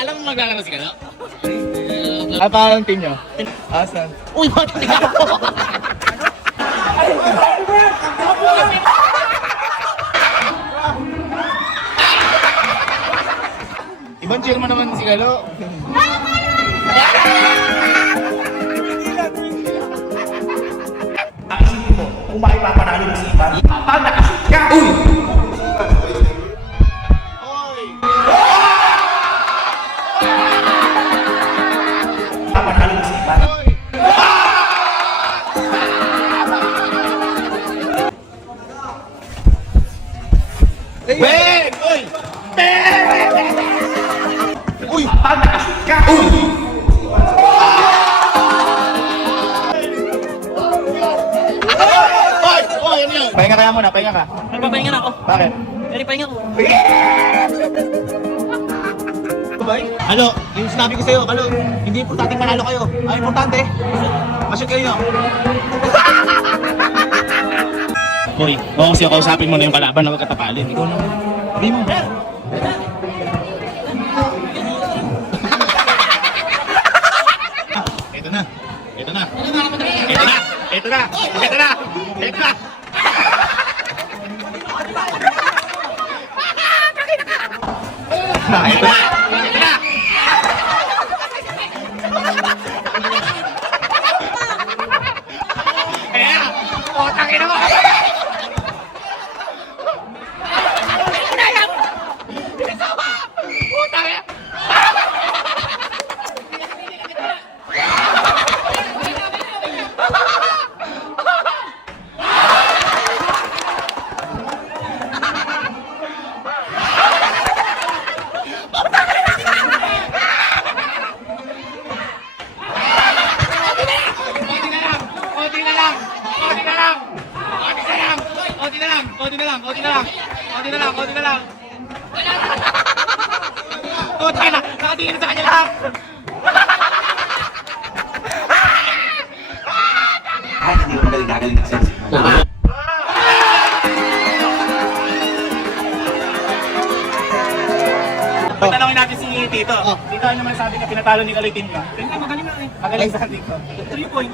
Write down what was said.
Alam mo maglalaro si Galo? Paano ang team nyo? Asan? Uy, bakit hindi ako? Ibang chairman naman si Galo. Kung bakit papanalo mo si Ivan, pag nakashoot ka! Uy! Papanalo mo si Ivan. Ben! Uy! Uy! Pag nakashoot ka! Uy! Uy! Uy! Ano yun? Pahinga kaya muna, pahinga ka. Nagpapahinga na ako. Bakit? Pwede pahinga ko. Ano? Yung sinabi ko sa'yo, Kalo, hindi importante manalo kayo. Ang importante, mashoot kayo. Hoy, oo kasi kausapin mo na yung kalaban na magkatapalin. Ikaw na. Sabi mo. Ito na. Ito na. Ito na. Ito na. Ito na. Ito na. Ito na. Ito na. Ito na. Ayan. Potang ina mo. Potang ina. Konti na lang. Puta na, nakatingin sa kanya lang. Ay, hindi ko magaling na sense. Tanongin natin si Tito. Tito, ano man sabi ka pinatalo ni Kaloy team ka? Magaling na eh. Magaling sa Tito. 3 point.